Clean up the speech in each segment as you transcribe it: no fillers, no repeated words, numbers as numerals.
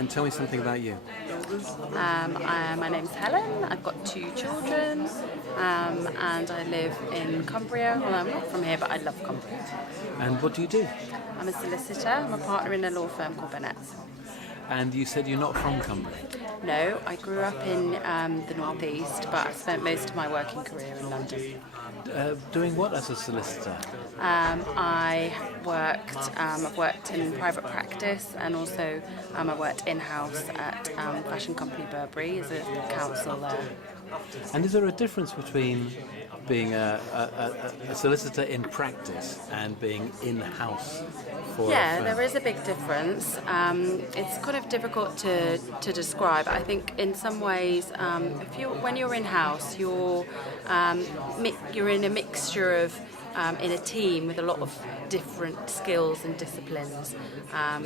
and tell me something about you. My name's Helen. I've got 2 children, and I live in Cumbria. Well, I'm not from here, but I love Cumbria. And what do you do? I'm a solicitor. I'm a partner in a law firm called Burnett's. And you said you're not from Cumbria. No, I grew up in the northeast, but I spent most of my working career in London. Doing what as a solicitor? I've worked in private practice, and also I worked in-house at fashion company Burberry as a counsel there. And is there a difference between being a solicitor in practice and being in-house for a firm? There is a big difference. It's kind of difficult to describe. I think in some ways, when you're in-house, you're in a mixture of in a team with a lot of different skills and disciplines,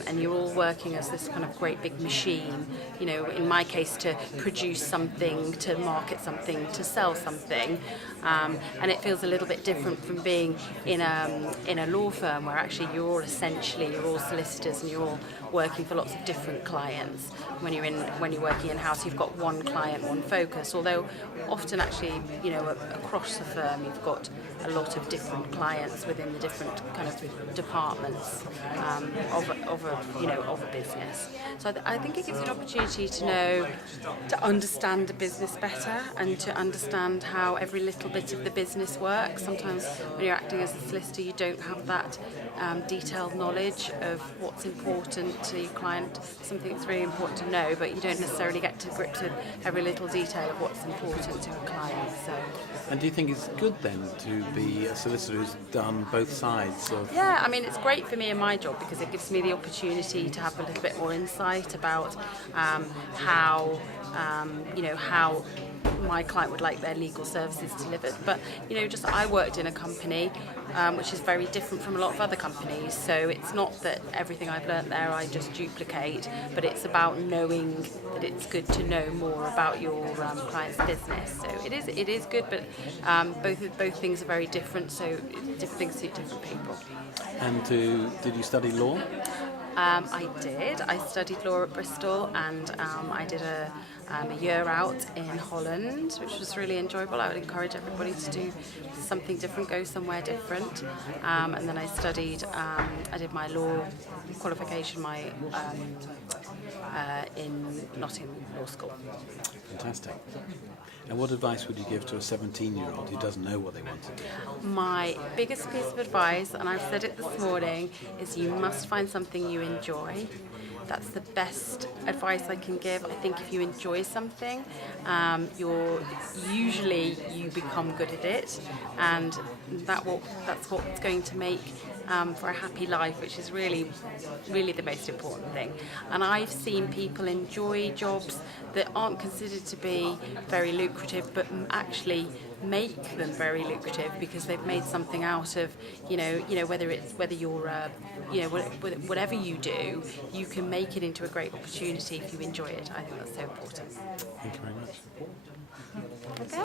and you're all working as this kind of great big machine, in my case to produce something, to market something, to sell something, and it feels a little bit different from being in a law firm where actually you're all solicitors and you're all working for lots of different clients. When you're working in-house, you've got one client, one focus, although often actually, across the firm you've got a lot of different clients within the different kind of departments of a business. So I think it gives you an opportunity to understand the business better and to understand how every little bit of the business works. Sometimes when you're acting as a solicitor, you don't have that detailed knowledge of what's important to your client, something that's really important to know, but you don't necessarily get to grips with every little detail of what's important to a client. And do you think it's good then to be a solicitor who's done both sides of... Yeah, I mean, it's great for me in my job because it gives me the opportunity to have a little bit more insight about how my client would like their legal services delivered. But I worked in a company which is very different from a lot of other companies, so it's not that everything I've learnt there I just duplicate, but it's about knowing that it's good to know more about your client's business. So it is good, but both things are very different, so different things suit different people. And did you study law? I did. I studied law at Bristol, and I did a year out in Holland, which was really enjoyable. I would encourage everybody to do something different, go somewhere different. And then I did my law qualification in Nottingham Law School. Fantastic. And what advice would you give to a 17-year-old who doesn't know what they want to do? My biggest piece of advice, and I've said it this morning, is you must find something you enjoy. That's the best advice I can give. I think if you enjoy something, you become good at it, and that's what's going to make for a happy life, which is really, really the most important thing. And I've seen people enjoy jobs that aren't considered to be very lucrative, but actually make them very lucrative because they've made something out of, whatever you do, you can make it into a great opportunity if you enjoy it. I think that's so important. Thank you very much. Okay.